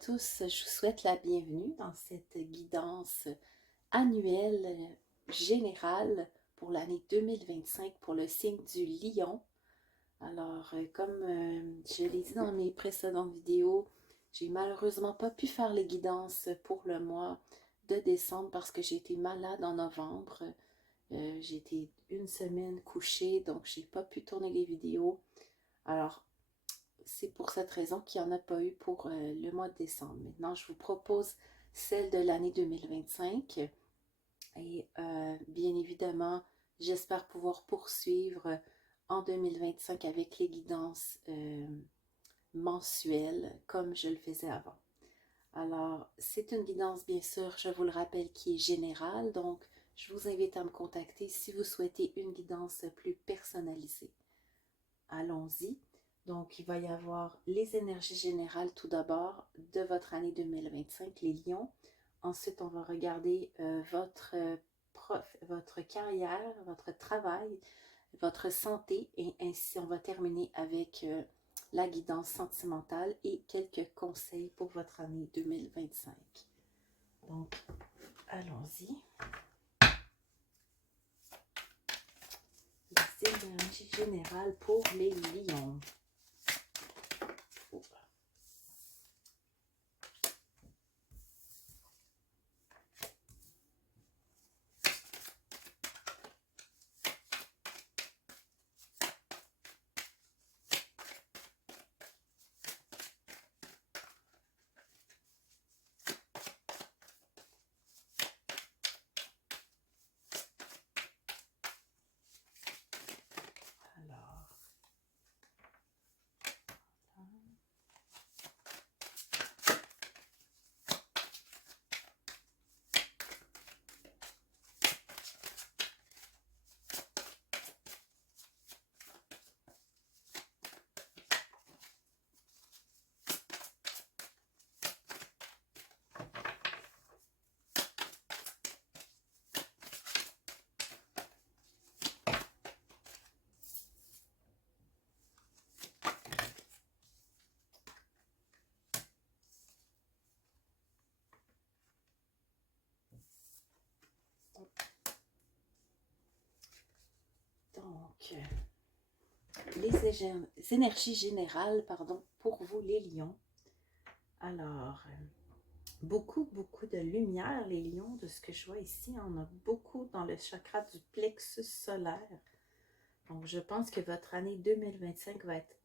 tous, je vous souhaite la bienvenue dans cette guidance annuelle générale pour l'année 2025 pour le signe du Lion. Alors, comme je l'ai dit dans mes précédentes vidéos, j'ai malheureusement pas pu faire les guidances pour le mois de décembre parce que j'ai été malade en novembre. J'ai été une semaine couchée, donc j'ai pas pu tourner les vidéos. Alors, c'est pour cette raison qu'il n'y en a pas eu pour le mois de décembre. Maintenant, je vous propose celle de l'année 2025. Et bien évidemment, j'espère pouvoir poursuivre en 2025 avec les guidances mensuelles comme je le faisais avant. Alors, c'est une guidance, bien sûr, je vous le rappelle, qui est générale. Donc, je vous invite à me contacter si vous souhaitez une guidance plus personnalisée. Allons-y. Donc, il va y avoir les énergies générales tout d'abord de votre année 2025, les lions. Ensuite, on va regarder votre carrière, votre travail, votre santé et ainsi on va terminer avec la guidance sentimentale et quelques conseils pour votre année 2025. Donc, allons-y. Les énergies générales pour les lions. Donc, les énergies générales, pardon, pour vous les lions. Alors, beaucoup de lumière, les lions, de ce que je vois ici. On a beaucoup dans le chakra du plexus solaire. Donc, je pense que votre année 2025 va être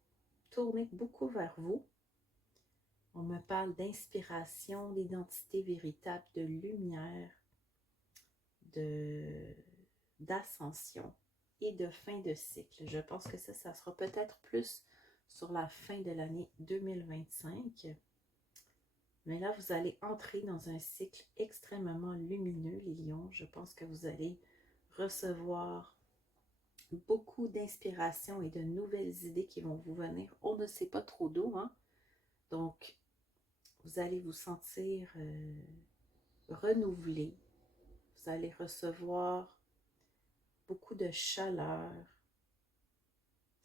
tournée beaucoup vers vous. On me parle d'inspiration, d'identité véritable, de lumière, d'ascension et de fin de cycle. Je pense que ça sera peut-être plus sur la fin de l'année 2025. Mais là, vous allez entrer dans un cycle extrêmement lumineux, les lions. Je pense que vous allez recevoir beaucoup d'inspiration et de nouvelles idées qui vont vous venir. On ne sait pas trop d'où, hein? Donc, vous allez vous sentir renouvelé. Vous allez recevoir beaucoup de chaleur,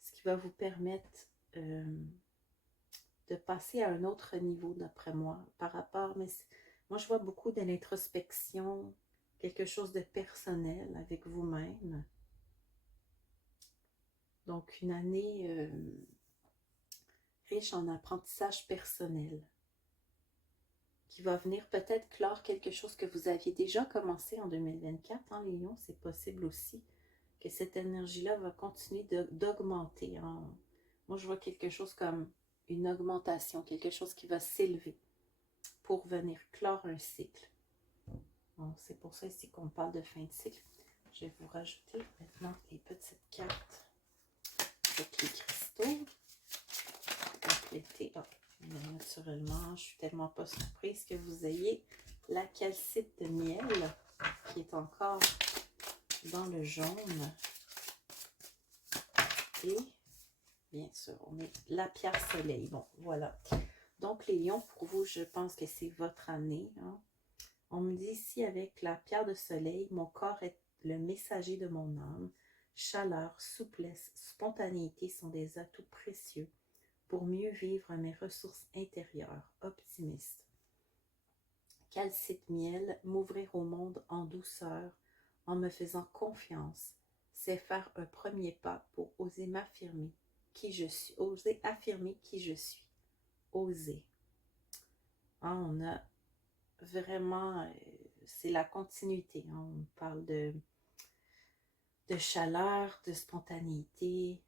ce qui va vous permettre de passer à un autre niveau, d'après moi, par rapport, mais moi je vois beaucoup de l'introspection, quelque chose de personnel avec vous-même. Donc, une année riche en apprentissage personnel, qui va venir peut-être clore quelque chose que vous aviez déjà commencé en 2024, hein, les lions, c'est possible aussi que cette énergie-là va continuer d'augmenter. Hein. Moi, je vois quelque chose comme une augmentation, quelque chose qui va s'élever pour venir clore un cycle. Donc, c'est pour ça ici qu'on parle de fin de cycle. Je vais vous rajouter maintenant les petites cartes avec les cristaux. Compléter. Oh, naturellement, je suis tellement pas surprise que vous ayez la calcite de miel qui est encore dans le jaune. Et bien sûr, on est la pierre soleil. Bon, voilà. Donc, les lions, pour vous, je pense que c'est votre année. Hein. On me dit ici, avec la pierre de soleil, mon corps est le messager de mon âme. Chaleur, souplesse, spontanéité sont des atouts précieux. pour mieux vivre mes ressources intérieures, optimiste. Calcite miel, m'ouvrir au monde en douceur, en me faisant confiance, c'est faire un premier pas pour oser m'affirmer qui je suis, oser affirmer qui je suis, oser. Hein, on a vraiment, c'est la continuité, hein, on parle de chaleur, de spontanéité,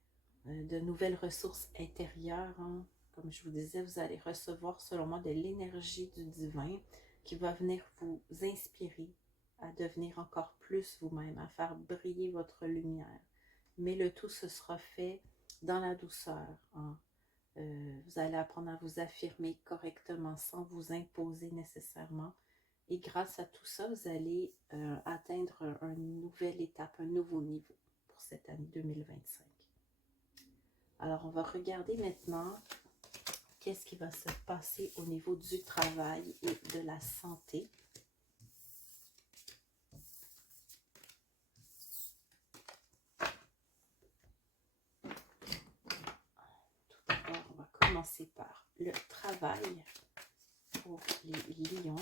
de nouvelles ressources intérieures. Hein. Comme je vous disais, vous allez recevoir, selon moi, de l'énergie du divin qui va venir vous inspirer à devenir encore plus vous-même, à faire briller votre lumière. Mais le tout, ce sera fait dans la douceur. Hein. Vous allez apprendre à vous affirmer correctement sans vous imposer nécessairement. Et grâce à tout ça, vous allez atteindre une nouvelle étape, un nouveau niveau pour cette année 2025. Alors, on va regarder maintenant qu'est-ce qui va se passer au niveau du travail et de la santé. Tout d'abord, on va commencer par le travail pour les lions.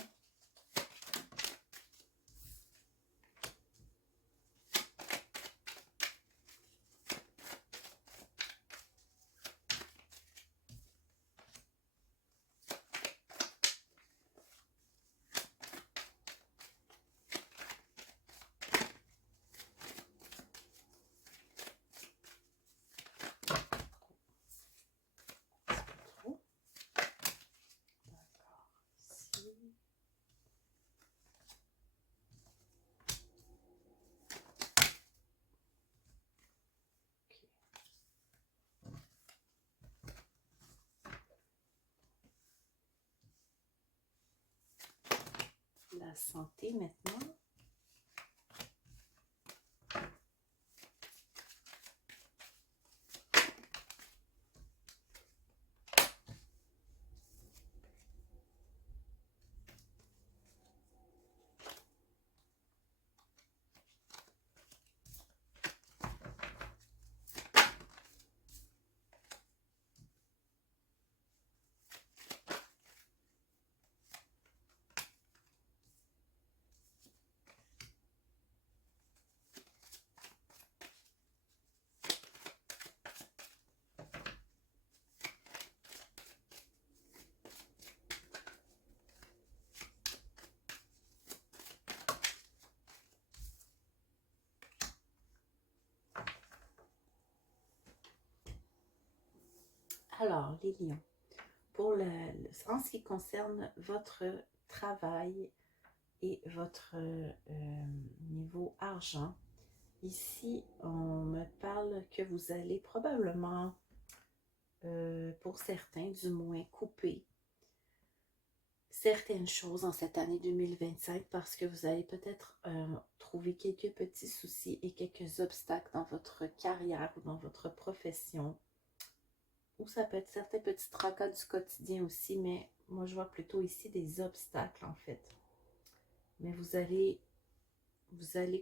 La santé maintenant. Alors, les lions, en ce qui concerne votre travail et votre niveau argent, ici, on me parle que vous allez probablement, pour certains du moins, couper certaines choses en cette année 2025 parce que vous allez peut-être trouver quelques petits soucis et quelques obstacles dans votre carrière ou dans votre profession. Ou ça peut être certains petits tracas du quotidien aussi, mais moi je vois plutôt ici des obstacles en fait. Mais vous allez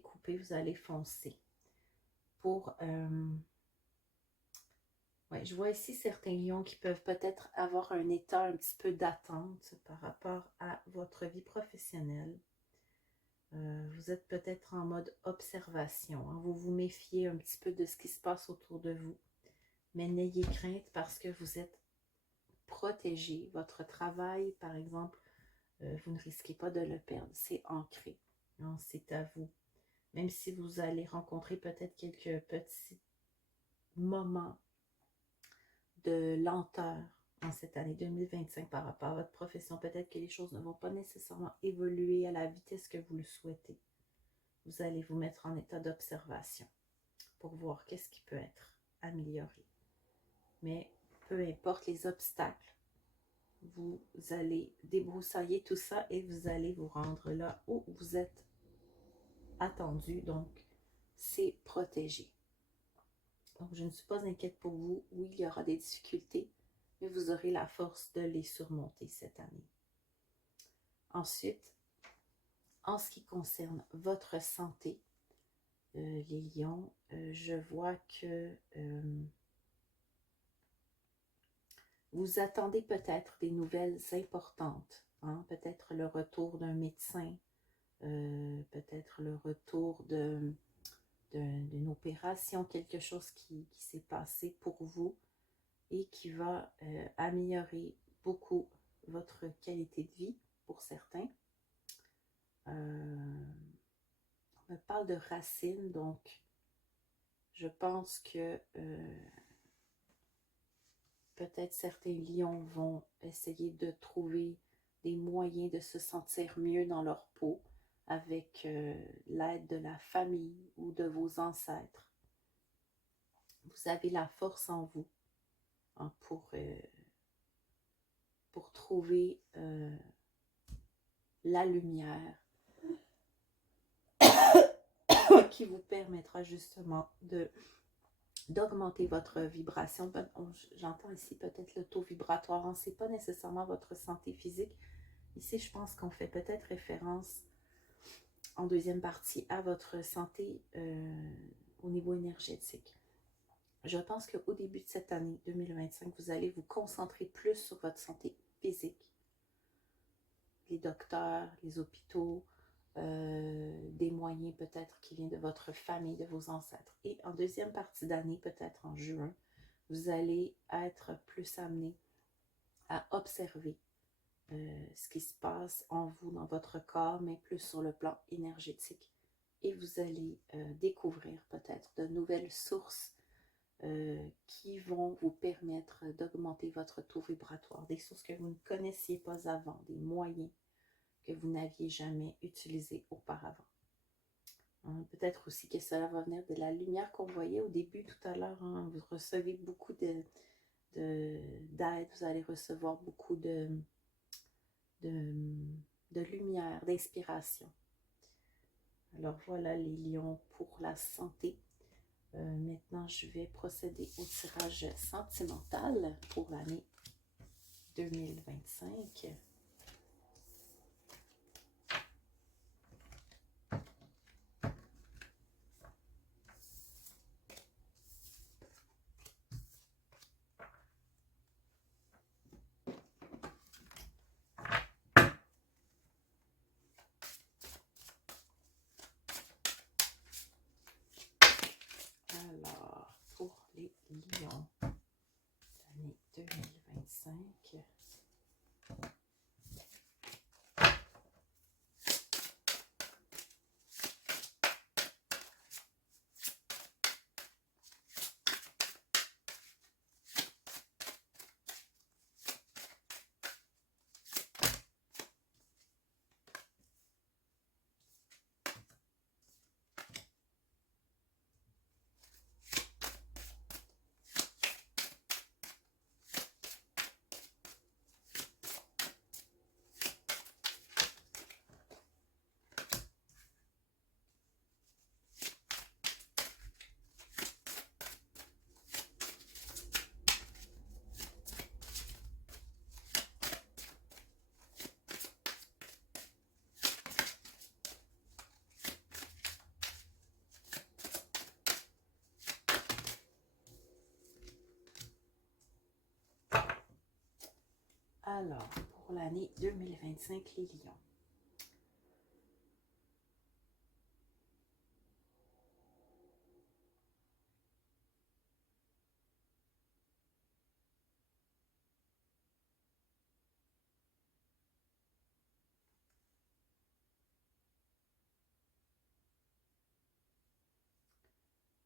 couper, vous allez foncer. Pour, ouais, je vois ici certains lions qui peuvent peut-être avoir un état un petit peu d'attente par rapport à votre vie professionnelle. Vous êtes peut-être en mode observation, hein. Vous vous méfiez un petit peu de ce qui se passe autour de vous. Mais n'ayez crainte parce que vous êtes protégé. Votre travail, par exemple, vous ne risquez pas de le perdre. C'est ancré. Hein, c'est à vous. Même si vous allez rencontrer peut-être quelques petits moments de lenteur en cette année 2025 par rapport à votre profession, peut-être que les choses ne vont pas nécessairement évoluer à la vitesse que vous le souhaitez. Vous allez vous mettre en état d'observation pour voir qu'est-ce qui peut être amélioré. Mais peu importe les obstacles, vous allez débroussailler tout ça et vous allez vous rendre là où vous êtes attendu. Donc, c'est protégé. Donc, je ne suis pas inquiète pour vous. Oui, il y aura des difficultés, mais vous aurez la force de les surmonter cette année. Ensuite, en ce qui concerne votre santé, les lions, je vois que Vous attendez peut-être des nouvelles importantes, hein? Peut-être le retour d'un médecin, peut-être le retour d'une opération, quelque chose qui s'est passé pour vous et qui va améliorer beaucoup votre qualité de vie pour certains. On me parle de racines, donc je pense que peut-être certains lions vont essayer de trouver des moyens de se sentir mieux dans leur peau avec l'aide de la famille ou de vos ancêtres. Vous avez la force en vous, hein, pour trouver la lumière qui vous permettra justement d'augmenter votre vibration. J'entends ici peut-être le taux vibratoire, hein, ce n'est pas nécessairement votre santé physique. Ici, je pense qu'on fait peut-être référence en deuxième partie à votre santé au niveau énergétique. Je pense qu'au début de cette année 2025, vous allez vous concentrer plus sur votre santé physique. Les docteurs, les hôpitaux, des moyens peut-être qui viennent de votre famille, de vos ancêtres. Et en deuxième partie d'année, peut-être en juin, vous allez être plus amené à observer ce qui se passe en vous, dans votre corps, mais plus sur le plan énergétique. Et vous allez découvrir peut-être de nouvelles sources qui vont vous permettre d'augmenter votre taux vibratoire, des sources que vous ne connaissiez pas avant, des moyens que vous n'aviez jamais utilisés auparavant. Peut-être aussi que cela va venir de la lumière qu'on voyait au début tout à l'heure. Hein. Vous recevez beaucoup d'aide, vous allez recevoir beaucoup de lumière, d'inspiration. Alors voilà les lions pour la santé. Maintenant, je vais procéder au tirage sentimental pour l'année 2025. Alors, pour les lions, l'année 2025. Alors, pour l'année 2025, les lions.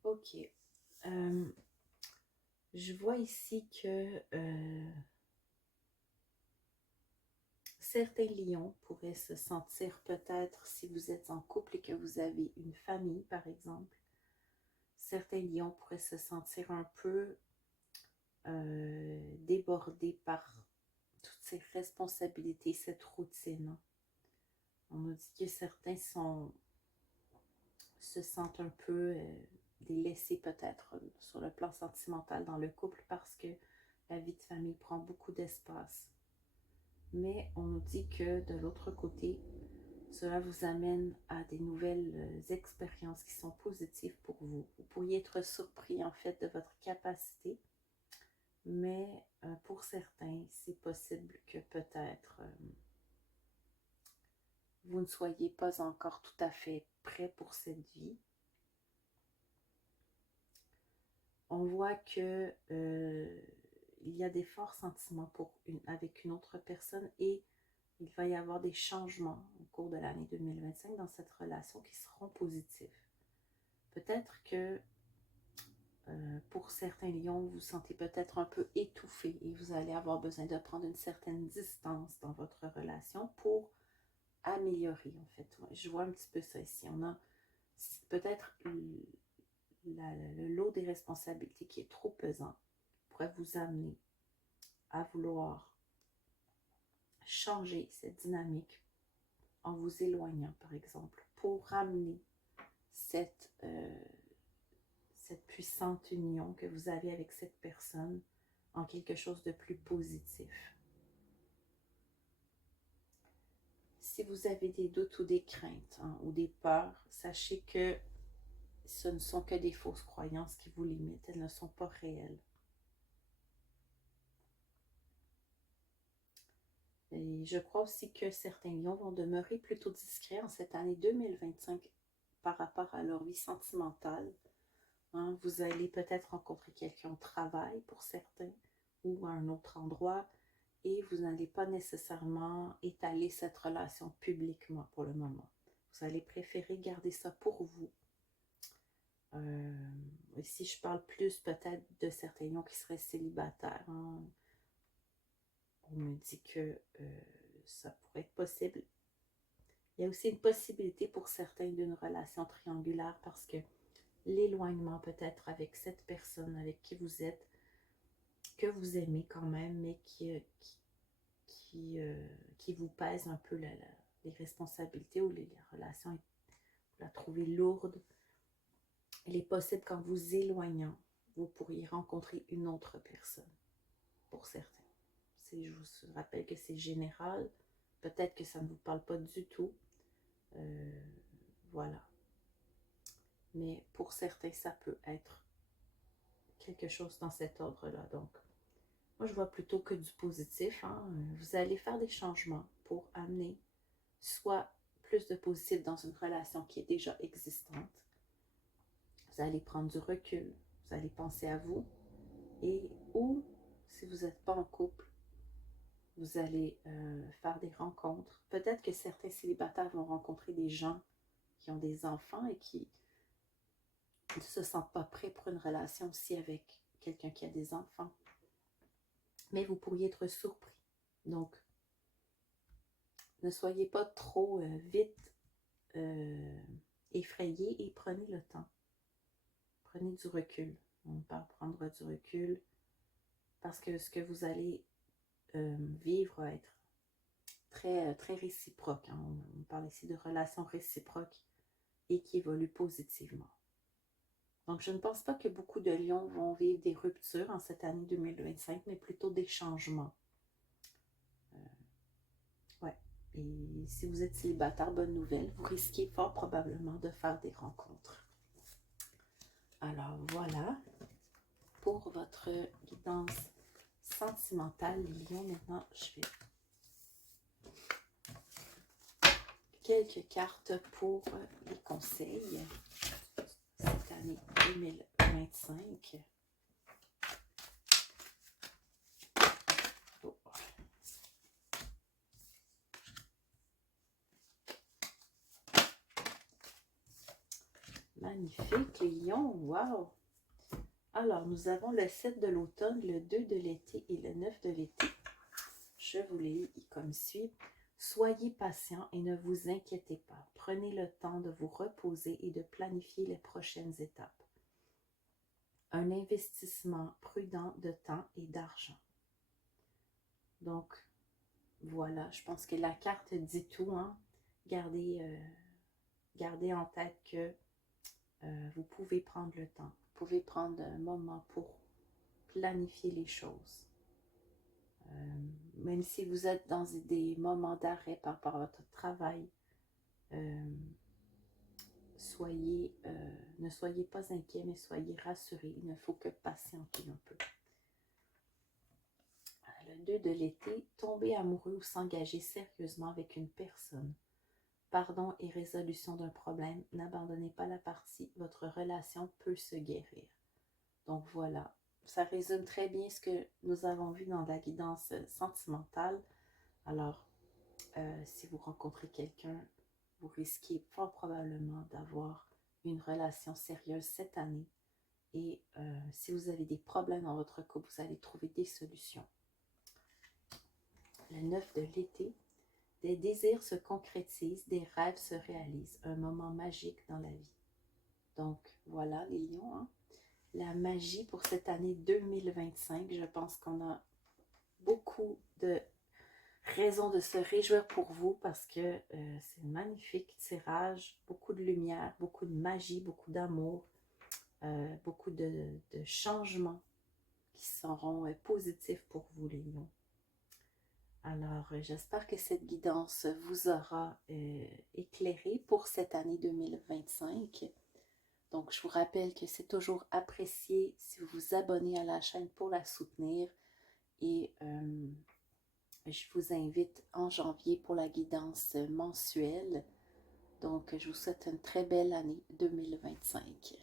Ok. Je vois ici que certains lions pourraient se sentir peut-être, si vous êtes en couple et que vous avez une famille, par exemple, certains lions pourraient se sentir un peu débordés par toutes ces responsabilités, cette routine. On nous dit que certains se sentent un peu délaissés peut-être sur le plan sentimental dans le couple parce que la vie de famille prend beaucoup d'espace. Mais on nous dit que de l'autre côté, cela vous amène à des nouvelles expériences qui sont positives pour vous. Vous pourriez être surpris en fait de votre capacité mais pour certains, c'est possible que peut-être vous ne soyez pas encore tout à fait prêt pour cette vie. On voit que il y a des forts sentiments avec une autre personne et il va y avoir des changements au cours de l'année 2025 dans cette relation qui seront positifs. Peut-être que pour certains lions, vous vous sentez peut-être un peu étouffé et vous allez avoir besoin de prendre une certaine distance dans votre relation pour améliorer, en fait. Je vois un petit peu ça ici. On a peut-être le lot des responsabilités qui est trop pesant pourrait vous amener à vouloir changer cette dynamique en vous éloignant, par exemple, pour ramener cette puissante union que vous avez avec cette personne en quelque chose de plus positif. Si vous avez des doutes ou des craintes ou des peurs, sachez que ce ne sont que des fausses croyances qui vous limitent, elles ne sont pas réelles. Et je crois aussi que certains lions vont demeurer plutôt discrets en cette année 2025 par rapport à leur vie sentimentale. Vous allez peut-être rencontrer quelqu'un au travail pour certains ou à un autre endroit et vous n'allez pas nécessairement étaler cette relation publiquement pour le moment. Vous allez préférer garder ça pour vous. Si je parle plus peut-être de certains lions qui seraient célibataires, on me dit que ça pourrait être possible. Il y a aussi une possibilité pour certains d'une relation triangulaire parce que l'éloignement peut-être avec cette personne avec qui vous êtes, que vous aimez quand même, mais qui vous pèse un peu les responsabilités ou la relation, vous la trouvez lourde. Il est possible qu'en vous éloignant, vous pourriez rencontrer une autre personne, pour certains. Je vous rappelle que c'est général, peut-être que ça ne vous parle pas du tout, voilà. Mais pour certains, ça peut être quelque chose dans cet ordre-là. Donc, moi, je vois plutôt que du positif. Vous allez faire des changements pour amener soit plus de positif dans une relation qui est déjà existante. Vous allez prendre du recul. Vous allez penser à vous. Ou, si vous n'êtes pas en couple, vous allez faire des rencontres. Peut-être que certains célibataires vont rencontrer des gens qui ont des enfants et qui ne se sentent pas prêts pour une relation aussi avec quelqu'un qui a des enfants. Mais vous pourriez être surpris. Donc, ne soyez pas trop vite effrayé et prenez le temps. Prenez du recul. On parle prendre du recul parce que ce que vous allez vivre va être très, très réciproque. On parle ici de relations réciproques et qui évoluent positivement. Donc, je ne pense pas que beaucoup de lions vont vivre des ruptures en cette année 2025, mais plutôt des changements. Ouais. Et si vous êtes célibataire, bonne nouvelle, vous risquez fort probablement de faire des rencontres. Alors, voilà pour votre guidance sentimentale, les lions. Maintenant, je vais quelques cartes pour les conseils cette année 2025. Oh. Magnifique, les lions, wow! Alors, nous avons le 7 de l'automne, le 2 de l'été et le 9 de l'été. Je vous les lis comme suit. Soyez patient et ne vous inquiétez pas. Prenez le temps de vous reposer et de planifier les prochaines étapes. Un investissement prudent de temps et d'argent. Donc, voilà, je pense que la carte dit tout. Gardez en tête que vous pouvez prendre le temps. Vous pouvez prendre un moment pour planifier les choses. Même si vous êtes dans des moments d'arrêt par rapport à votre travail, ne soyez pas inquiets, mais soyez rassurés. Il ne faut que patienter un peu. 2 de l'été, tomber amoureux ou s'engager sérieusement avec une personne. Pardon et résolution d'un problème, n'abandonnez pas la partie, votre relation peut se guérir. Donc voilà, ça résume très bien ce que nous avons vu dans la guidance sentimentale. Alors, si vous rencontrez quelqu'un, vous risquez fort probablement d'avoir une relation sérieuse cette année. Et si vous avez des problèmes dans votre couple, vous allez trouver des solutions. Le 9 de l'été, des désirs se concrétisent, des rêves se réalisent, un moment magique dans la vie. Donc voilà les lions, hein? La magie pour cette année 2025, je pense qu'on a beaucoup de raisons de se réjouir pour vous parce que c'est un magnifique tirage, beaucoup de lumière, beaucoup de magie, beaucoup d'amour, beaucoup de changements qui seront positifs pour vous les lions. Alors, j'espère que cette guidance vous aura éclairé pour cette année 2025. Donc, je vous rappelle que c'est toujours apprécié si vous vous abonnez à la chaîne pour la soutenir. Et je vous invite en janvier pour la guidance mensuelle. Donc, je vous souhaite une très belle année 2025.